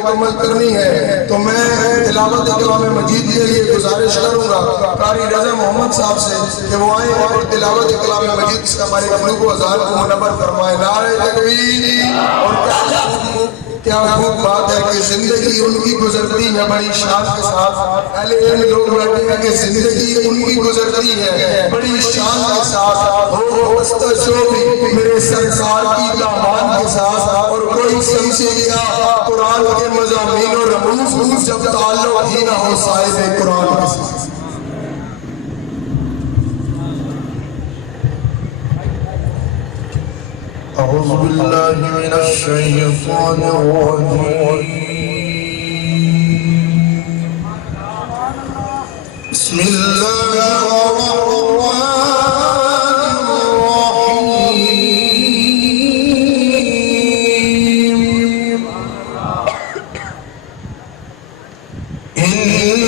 मुकम्मल करनी है तो मैं तिलावत कलाम मजीद के लिए गुजारिश करूंगा कारी रज़ा मोहम्मद साहब से कि वो आए और तिलावत कलाम मजीद से हमारे मखलूक हज़ार को मुनव्वर फरमाए। नारे तकबीर। और क्या खूब बात है कि जिंदगी उनकी गुजरती है बड़ी शान के साथ। पहले लोग बैठे हैं कि जिंदगी उनकी गुजरती है बड़ी शान के साथ मेरे सरकार की दामान के साथ। और कोई समझे क्या कुरान के मज़ामीन और रमूज़ जब ताल्लुक ही ना हो साहिब कुरान के साथ। أعوذ بالله من الشيطان الرجيم بسم الله الرحمن الرحيم